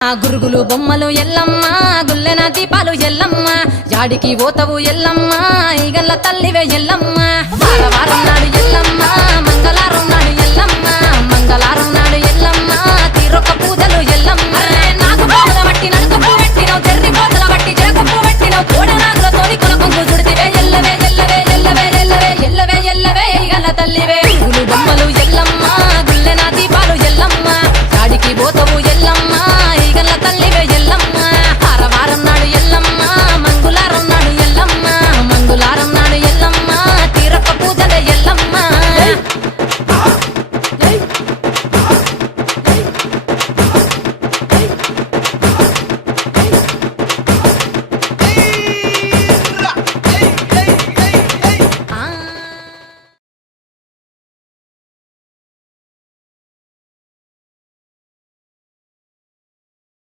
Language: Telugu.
గురుగులు బొమ్మలు ఎల్లమ్మ గుల్లెన దీపాలు ఎల్లమ్మ జాడికి పోతవు ఎల్లమ్మ ఈగల్ల తల్లివే ఎల్లమ్మ వారం నాడు ఎల్లమ్మ మంగళవారం నాడు ఎల్లమ్మ మంగళవారం నాడు ఎల్లమ్మ తీరొక్క పూజలు ఎల్లమ్మ